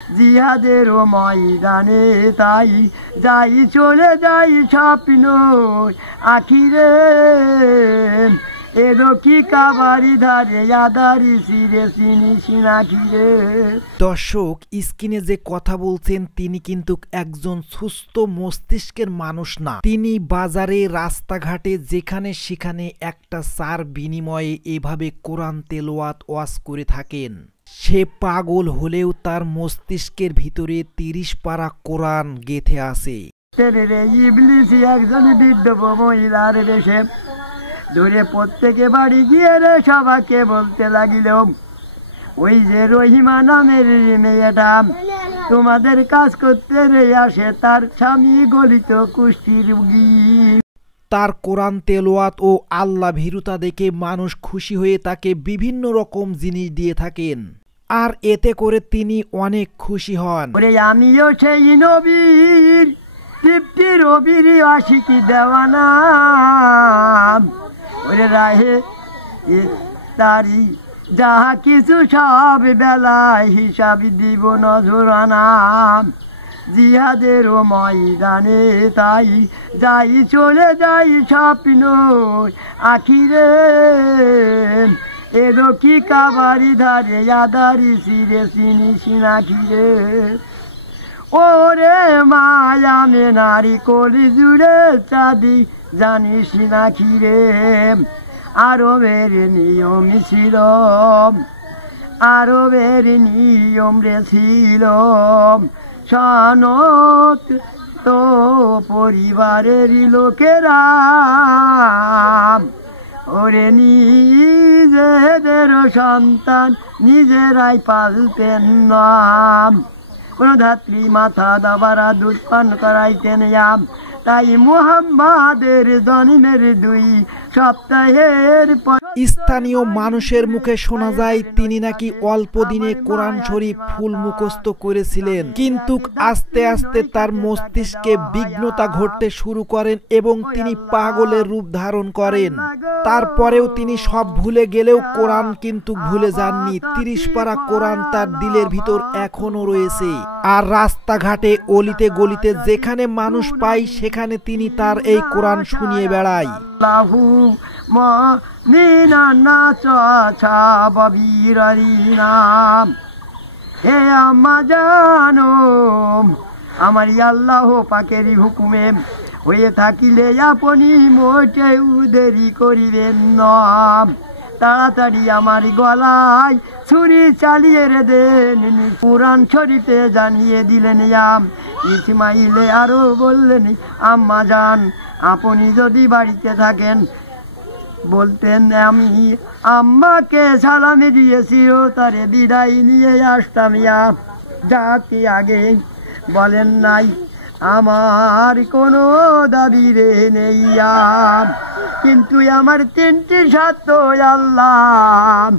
জিহাদেরও ময়দানে তাই যাই চলে যাই স্বপ্ন আখিরে এলো কি কাবারি ধারে আদারি সিরে চিনি সিনাখিরে। দর্শক, স্ক্রিনে যে কথা বলছেন তিনি কিন্তু একজন সুস্থ মস্তিষ্কের মানুষ না। তিনি বাজারে, রাস্তাঘাটে, যেখানে সেখানে একটা চার বিনিময়ে এভাবে কোরআন তেলাওয়াত ওয়াজ করে থাকেন। সে পাগল হলেও তার মস্তিষ্কের ভিতরে 30 পারা কোরআন গেঁথে আছে। ইবলিস একজন বৃদ্ধ মহিলার দেশে ধরে প্রত্যেকে বাড়ি গিয়ে রে সবাইকে বলতে লাগিল, ওই যে রহিমা নামের মেয়েটা তোমাদের কাজ করতে রে আসে, তার স্বামী গলিত কুষ্ঠির রোগী। তার কোরআন তেলাওয়াত ও আল্লাহ ভীরুতা দেখে মানুষ খুশি হয়ে তাকে বিভিন্ন রকম জিনিস দিয়ে থাকেন, আর এতে করে তিনি অনেক খুশি হন। আমিও সেই নবীর তৃপ্তি রবির আশিকি দেওয়ানা, ওরে রাহে তারি যাহা কিছু সব বেলায় হিসাব দিব নজরানা। জিহাদেরও ময়দানে তাই যাই চলে যাই স্বপ্ন আখিরে এলো কি কাবারি ধারে আদারি সিরে চিনি সিনাখিরে। ওরে মায়া মে নারী কলি জুড়ে চাঁদি জানিস নাখিরে। আরবের নিয়ম ছিল, আরবের নিয়ম রে ছিল সনত তো পরিবারের লোকেরা ওরে নিজেদের সন্তান নিজেরাই পালতেন না, কোন ধাত্রী মাথা দাবারা দুধ পান করাইতেন। তাই মুহাম্মাদের জন্মের 2 সপ্তাহের পর স্থানীয় মানুষের মুখে শোনা যায় তিনি নাকি অল্প দিনে কোরআন শরীফ ফুল মুখস্থ করেছিলেন, কিন্তু আস্তে আস্তে তার মস্তিষ্কে বিঘ্নতা ঘটতে শুরু করেন এবং তিনি পাগলের রূপ ধারণ করেন। তারপরেও তিনি সব ভুলে গেলেও কোরআন কিন্তু ভুলে যাননি। 30 পারা কোরআন তার দিলের ভিতর এখনো রয়েছে, আর রাস্তাঘাটে, অলিতে গলিতে যেখানে মানুষ পায় সেখানে তিনি তার এই কোরআন শুনিয়ে বেড়ায়। হে আম্মা জানো, আমার আল্লাহ পাকেরই হুকুমে হয়ে থাকিলে আপনি মোটেও দেরি করিবেন না, তাড়াতাড়ি আমার গলায় ছুরি চালিয়ে রে দেন। কোরআন শরীফে জানিয়ে দিলেন ইসমাইলে আরো বললেন, আম্মা জান আপনি যদি বাড়িতে থাকেন বলতেন আমি আম্মাকে সালামে দিয়েছি ও তারে বিদায় নিয়ে আসতাম। যাকে আগে বলেন নাই আমার কোনো দাবি রে নেই, কিন্তু আমার 3টি শর্ত আল্লাহ